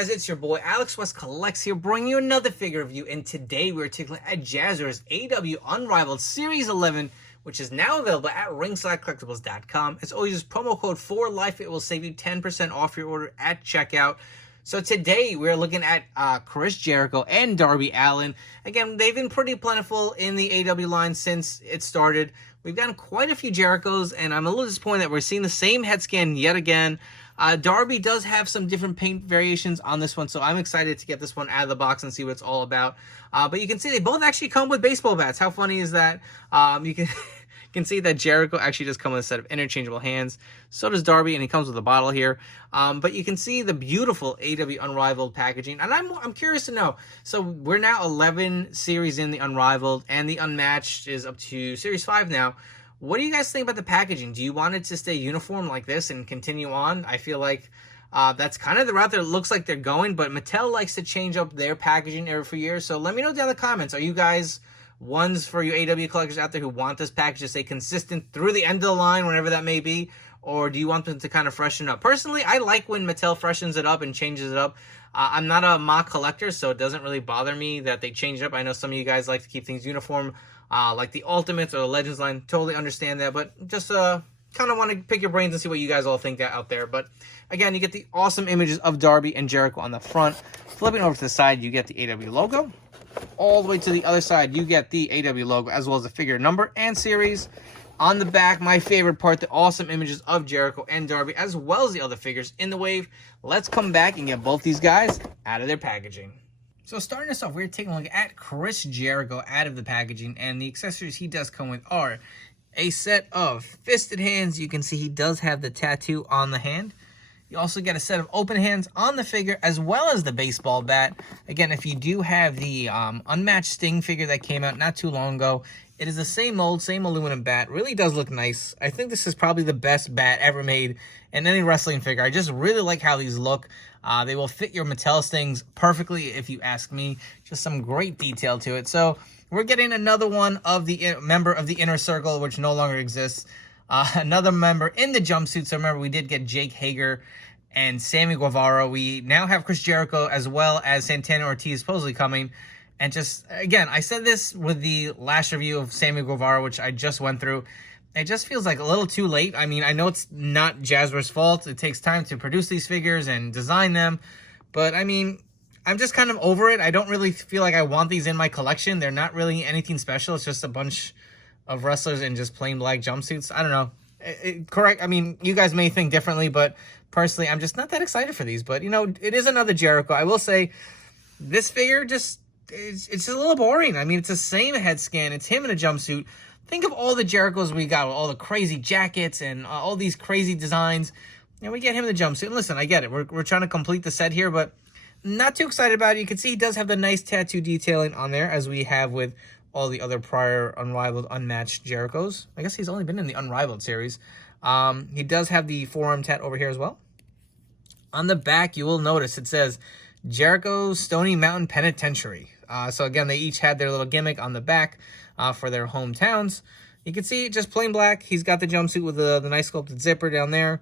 guys, it's your boy Alex West Collects here, bringing you another figure review. And today we're taking at Jazwares AEW Unrivaled Series 11, which is now available at ringsidecollectibles.com. As always, use promo code 4LIFE. It will save you 10% off your order at checkout. So today we're looking at Chris Jericho and Darby Allin. Again, they've been pretty plentiful in the AEW line since it started. We've gotten quite a few Jerichos, and I'm a little disappointed that we're seeing the same head scan yet again. Darby does have some different paint variations on this one, so I'm excited to get this one out of the box and see what it's all about. But you can see they both actually come with baseball bats. How funny is that? You can see that Jericho actually does come with a set of interchangeable hands. So does Darby, and he comes with a bottle here. But you can see the beautiful AEW Unrivaled packaging. And I'm curious to know. So we're now 11 series in the Unrivaled, and the Unmatched is up to Series 5 now. What do you guys think about the packaging? Do you want it to stay uniform like this and continue on? I feel like that's kind of the route that it looks like they're going, but Mattel likes to change up their packaging every few years. So let me know down in the comments. Are you guys ones for you AEW collectors out there who want this package to stay consistent through the end of the line, whenever that may be? Or do you want them to kind of freshen up? Personally, I like when Mattel freshens it up and changes it up. I'm not a mock collector, so it doesn't really bother me that they change it up. I know some of you guys like to keep things uniform, like the Ultimates or the Legends line. Totally understand that, but just kind of want to pick your brains and see what you guys all think out there. But again, you get the awesome images of Darby and Jericho on the front. Flipping over to the side, you get the AEW logo. All the way to the other side, you get the AEW logo, as well as the figure number and series. On the back, my favorite part, the awesome images of Jericho and Darby, as well as the other figures in the wave. Let's come back and get both these guys out of their packaging. So starting us off, we're taking a look at Chris Jericho out of the packaging, and the accessories he does come with are a set of fisted hands. You can see he does have the tattoo on the hand. You also get a set of open hands on the figure, as well as the baseball bat. Again, if you do have the Unmatched Sting figure that came out not too long ago, it is the same mold, same aluminum bat. Really does look nice. I think this is probably the best bat ever made in any wrestling figure. I just really like how these look. They will fit your Mattel Stings perfectly, if you ask me. Just some great detail to it. So we're getting another one of the member of the Inner Circle, which no longer exists. Another member in the jumpsuit. So remember, we did get Jake Hager and Sammy Guevara. We now have Chris Jericho, as well as Santana Ortiz supposedly coming. And just, again, I said this with the last review of Sammy Guevara, which I just went through. It just feels like a little too late. I mean, I know it's not Jazwares' fault. It takes time to produce these figures and design them. But, I mean, I'm just kind of over it. I don't really feel like I want these in my collection. They're not really anything special. It's just a bunch of wrestlers in just plain black jumpsuits. I don't know. Correct. I mean, you guys may think differently, but personally, I'm just not that excited for these. But, you know, it is another Jericho. I will say this figure just, it's just a little boring. I mean, it's the same head scan. It's him in a jumpsuit. Think of all the Jerichos we got, all the crazy jackets and all these crazy designs. And we get him in the jumpsuit. And listen, I get it. We're trying to complete the set here, but not too excited about it. You can see he does have the nice tattoo detailing on there, as we have with all the other prior Unrivaled, Unmatched Jerichos. I guess he's only been in the Unrivaled series. He does have the forearm tat over here as well. On the back, you will notice it says Jericho Stony Mountain Penitentiary. So again, they each had their little gimmick on the back for their hometowns. You can see just plain black. He's got the jumpsuit with the nice sculpted zipper down there.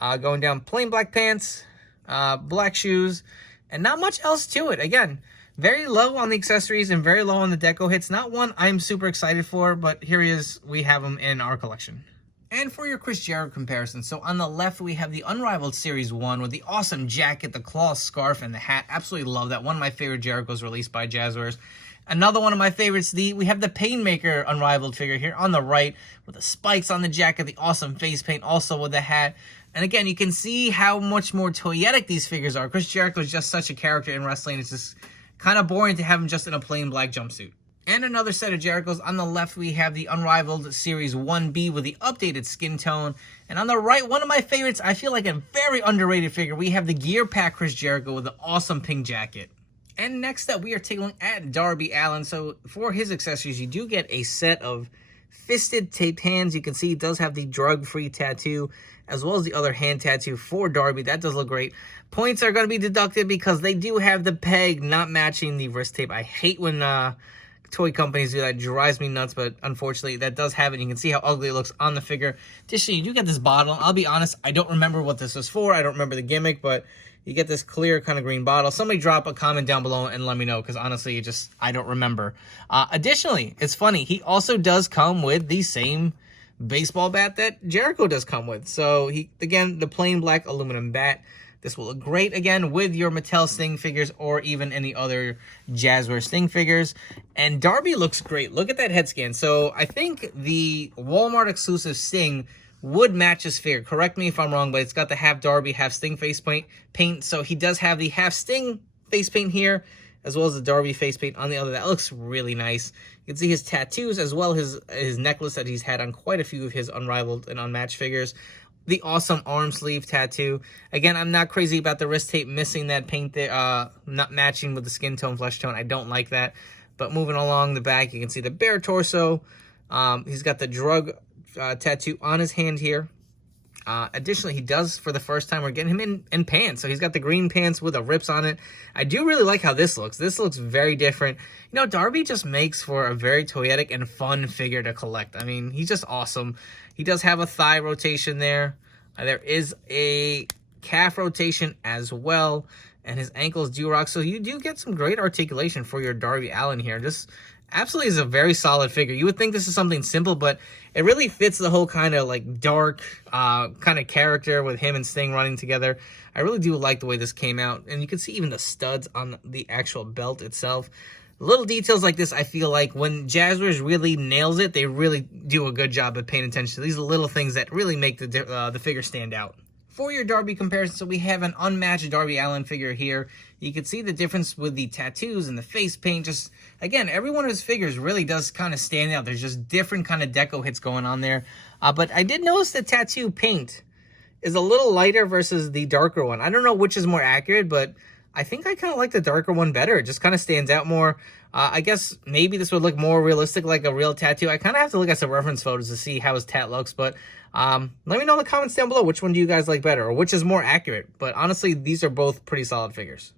Going down plain black pants, black shoes, and not much else to it. Again, very low on the accessories and very low on the deco hits. Not one I'm super excited for, but here he is. We have him in our collection. And for your Chris Jericho comparison, so on the left, we have the Unrivaled Series 1 with the awesome jacket, the claw scarf, and the hat. Absolutely love that. One of my favorite Jerichos released by Jazwares. Another one of my favorites, we have the Painmaker Unrivaled figure here on the right with the spikes on the jacket, the awesome face paint, also with the hat. And again, you can see how much more toyetic these figures are. Chris Jericho is just such a character in wrestling. It's just kind of boring to have him just in a plain black jumpsuit. And another set of Jerichos. On the left, we have the Unrivaled Series 1B with the updated skin tone. And on the right, one of my favorites, I feel like a very underrated figure, we have the Gear Pack Chris Jericho with the awesome pink jacket. And next up, we are taking at Darby Allin. So for his accessories, you do get a set of fisted taped hands. You can see he does have the drug-free tattoo, as well as the other hand tattoo for Darby. That does look great. Points are going to be deducted because they do have the peg not matching the wrist tape. I hate when toy companies do that. It drives me nuts, but unfortunately that does have it. You can see how ugly it looks on the figure. Additionally, you do get this bottle. I'll be honest, I don't remember what this was for. I don't remember the gimmick, but you get this clear kind of green bottle. Somebody drop a comment down below and let me know, because honestly, I don't remember. Additionally, it's funny, he also does come with the same baseball bat that Jericho does come with. So again, the plain black aluminum bat. This will look great, again, with your Mattel Sting figures or even any other Jazwares Sting figures. And Darby looks great. Look at that head scan. So I think the Walmart exclusive Sting would match his figure. Correct me if I'm wrong, but it's got the half Darby, half Sting face paint. So he does have the half Sting face paint here, as well as the Darby face paint on the other. That looks really nice. You can see his tattoos, as well as his necklace that he's had on quite a few of his Unrivaled and Unmatched figures. The awesome arm sleeve tattoo. Again, I'm not crazy about the wrist tape missing that paint there, not matching with the skin tone, flesh tone. I don't like that. But moving along the back, you can see the bare torso. He's got the drug tattoo on his hand here. Additionally, he does, for the first time, we're getting him in pants. So he's got the green pants with the rips on it. I do really like how this looks. This looks very different. You know, Darby just makes for a very toyetic and fun figure to collect. I mean, he's just awesome. He does have a thigh rotation there. There is a calf rotation as well. And his ankles do rock. So you do get some great articulation for your Darby Allin here. This absolutely is a very solid figure. You would think this is something simple, but it really fits the whole kind of like dark kind of character with him and Sting running together. I really do like the way this came out. And you can see even the studs on the actual belt itself. Little details like this, I feel like when Jazwares really nails it, they really do a good job of paying attention to these little things that really make the figure stand out. For your Darby comparison, so we have an unmatched Darby Allin figure here. You can see the difference with the tattoos and the face paint. Just, again, every one of his figures really does kind of stand out. There's just different kind of deco hits going on there. But I did notice the tattoo paint is a little lighter versus the darker one. I don't know which is more accurate, but I think I kind of like the darker one better. It just kind of stands out more. I guess maybe this would look more realistic, like a real tattoo. I kind of have to look at some reference photos to see how his tat looks. But let me know in the comments down below which one do you guys like better, or which is more accurate. But honestly, these are both pretty solid figures.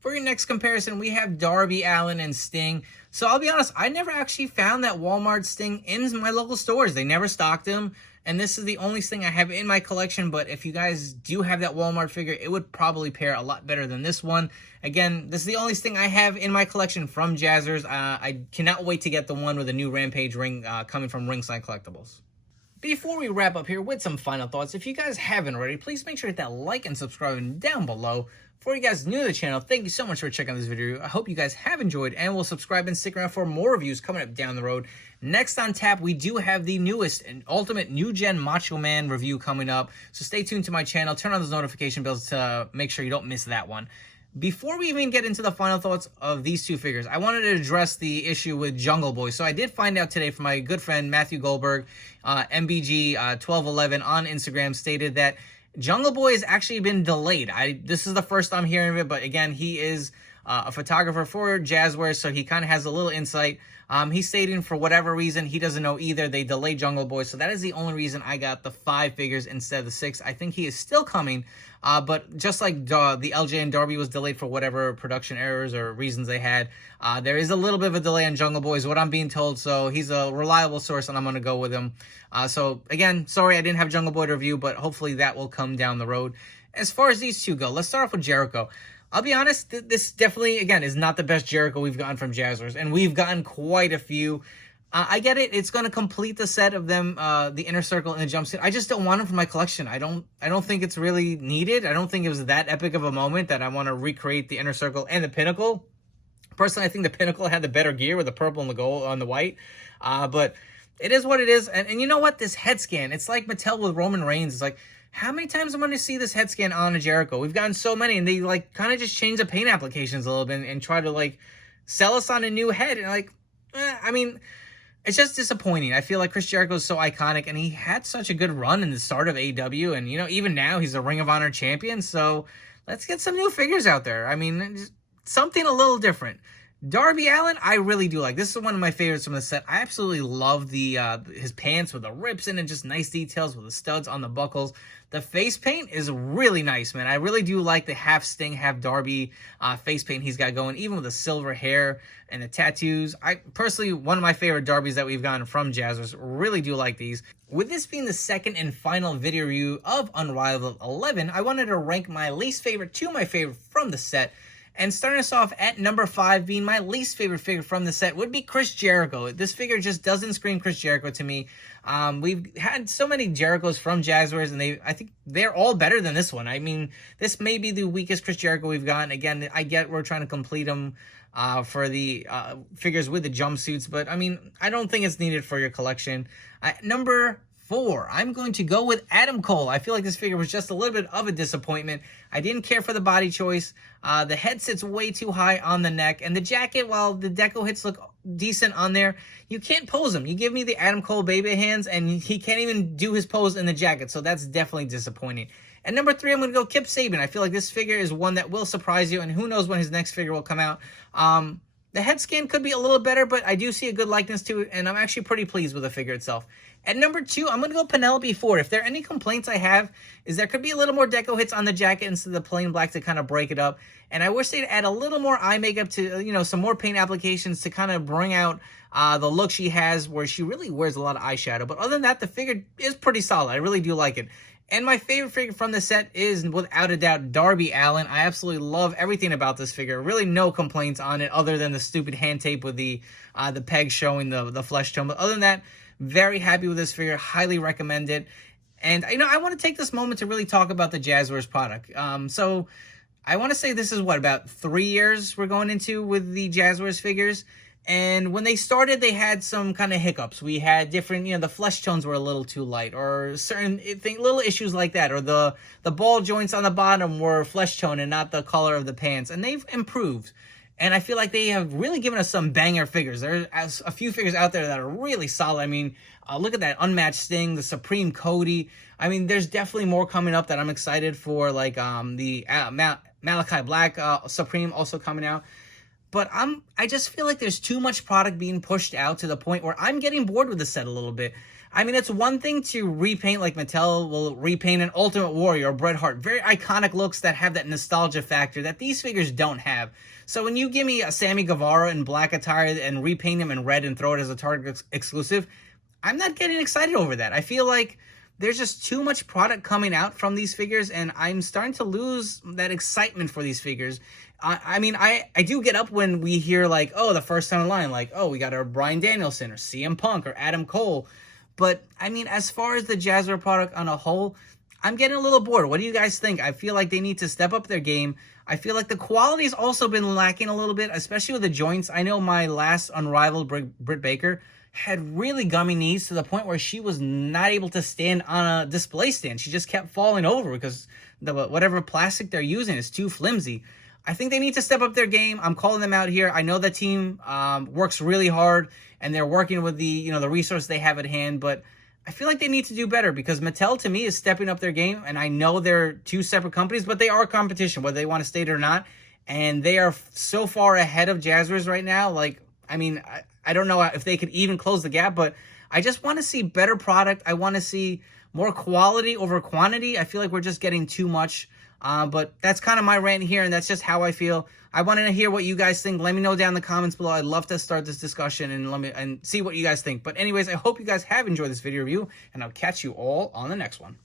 For your next comparison, we have Darby Allin and Sting. So I'll be honest, I never actually found that Walmart Sting in my local stores. They never stocked him. And this is the only Sting I have in my collection, but if you guys do have that Walmart figure, it would probably pair a lot better than this one. Again, this is the only Sting I have in my collection from Jazwares. I cannot wait to get the one with the new Rampage ring coming from Ringside Collectibles. Before we wrap up here with some final thoughts, if you guys haven't already, please make sure to hit that like and subscribe down below. For you guys new to the channel, thank you so much for checking out this video. I hope you guys have enjoyed and will subscribe and stick around for more reviews coming up down the road. Next on tap, we do have the newest and ultimate new gen Macho Man review coming up. So stay tuned to my channel. Turn on those notification bells to make sure you don't miss that one. Before we even get into the final thoughts of these two figures, I wanted to address the issue with Jungle Boy. So I did find out today from my good friend Matthew Goldberg, MBG1211 on Instagram, stated that Jungle Boy has actually been delayed. This is the first I'm hearing of it, but again, he is a photographer for Jazwares, so he kind of has a little insight. He's stating for whatever reason, he doesn't know either. They delayed Jungle Boy, so that is the only reason I got the 5 figures instead of the 6. I think he is still coming, but just like the LJ and Darby was delayed for whatever production errors or reasons they had, there is a little bit of a delay on Jungle Boy is what I'm being told, so he's a reliable source, and I'm going to go with him. So, again, sorry I didn't have Jungle Boy to review, but hopefully that will come down the road. As far as these two go, let's start off with Jericho. I'll be honest, this definitely, again, is not the best Jericho we've gotten from Jazwares, and we've gotten quite a few. I get it. It's going to complete the set of them, the Inner Circle and the Jumpsuit. I just don't want them for my collection. I don't think it's really needed. I don't think it was that epic of a moment that I want to recreate the Inner Circle and the Pinnacle. Personally, I think the Pinnacle had the better gear with the purple and the gold on the white. But it is what it is. And you know what? This head scan, it's like Mattel with Roman Reigns. It's like, how many times am I going to see this head scan on a Jericho? We've gotten so many, and they like kind of just change the paint applications a little bit and try to like sell us on a new head. And like, I mean, it's just disappointing. I feel like Chris Jericho is so iconic, and he had such a good run in the start of AEW, and you know, even now he's a Ring of Honor champion. So let's get some new figures out there. I mean, something a little different. Darby Allin, I really do like. This is one of my favorites from the set. I absolutely love the his pants with the rips in and just nice details with the studs on the buckles. The face paint is really nice, man. I really do like the half Sting, half Darby face paint he's got going, even with the silver hair and the tattoos. I personally, one of my favorite Darbys that we've gotten from Jazwares. Really do like these. With this being the second and final video review of Unrivaled 11, I wanted to rank my least favorite to my favorite from the set. And starting us off at number 5, being my least favorite figure from the set, would be Chris Jericho. This figure just doesn't scream Chris Jericho to me. We've had so many Jerichos from Jazwares, and I think they're all better than this one. I mean, this may be the weakest Chris Jericho we've gotten. Again, I get we're trying to complete them for the figures with the jumpsuits, but I mean, I don't think it's needed for your collection. Number 4, I'm going to go with Adam Cole. I feel like this figure was just a little bit of a disappointment. I didn't care for the body choice. The head sits way too high on the neck, and the jacket, while the deco hits look decent on there, you can't pose him. You give me the Adam Cole baby hands, and he can't even do his pose in the jacket, so that's definitely disappointing. And number 3, I'm going to go Kip Sabian. I feel like this figure is one that will surprise you, and who knows when his next figure will come out. The head scan could be a little better, but I do see a good likeness to it, and I'm actually pretty pleased with the figure itself. At number 2, I'm going to go Penelope Ford. If there are any complaints I have, is there could be a little more deco hits on the jacket instead of the plain black to kind of break it up. And I wish they'd add a little more eye makeup to, you know, some more paint applications to kind of bring out the look she has, where she really wears a lot of eyeshadow. But other than that, the figure is pretty solid. I really do like it. And my favorite figure from the set is, without a doubt, Darby Allin. I absolutely love everything about this figure. Really no complaints on it other than the stupid hand tape with the peg showing the flesh tone. But other than that, very happy with this figure. Highly recommend it. And, you know, I want to take this moment to really talk about the Jazwares product. So I want to say this is, what, about 3 years we're going into with the Jazwares figures. And when they started, they had some kind of hiccups. We had different, you know, the flesh tones were a little too light, or certain little issues like that, or the ball joints on the bottom were flesh tone and not the color of the pants. And they've improved. And I feel like they have really given us some banger figures. There's a few figures out there that are really solid. I mean, look at that Unmatched Sting, the Supreme Cody. I mean, there's definitely more coming up that I'm excited for, like the Malachi Black Supreme also coming out. But I just feel like there's too much product being pushed out to the point where I'm getting bored with the set a little bit. I mean, it's one thing to repaint, like Mattel will repaint an Ultimate Warrior or Bret Hart. Very iconic looks that have that nostalgia factor that these figures don't have. So when you give me a Sammy Guevara in black attire and repaint him in red and throw it as a Target exclusive, I'm not getting excited over that. I feel like there's just too much product coming out from these figures, and I'm starting to lose that excitement for these figures. I mean, I do get up when we hear, like, oh, the first time in line, like, oh, we got our Bryan Danielson or CM Punk or Adam Cole. But, I mean, as far as the Jazwares product on a whole, I'm getting a little bored. What do you guys think? I feel like they need to step up their game. I feel like the quality's also been lacking a little bit, especially with the joints. I know my last Unrivaled Britt Baker had really gummy knees to the point where she was not able to stand on a display stand. She just kept falling over because whatever plastic they're using is too flimsy. I think they need to step up their game. I'm calling them out here. I know the team works really hard, and they're working with the resources they have at hand, but I feel like they need to do better, because Mattel, to me, is stepping up their game, and I know they're two separate companies, but they are competition, whether they want to state it or not, and they are so far ahead of Jazwares right now. Like, I mean, I don't know if they could even close the gap, but I just want to see better product. I want to see more quality over quantity. I feel like we're just getting too much. But that's kind of my rant here, and that's just how I feel. I wanted to hear what you guys think. Let me know down in the comments below. I'd love to start this discussion and see what you guys think. But anyways, I hope you guys have enjoyed this video review, and I'll catch you all on the next one.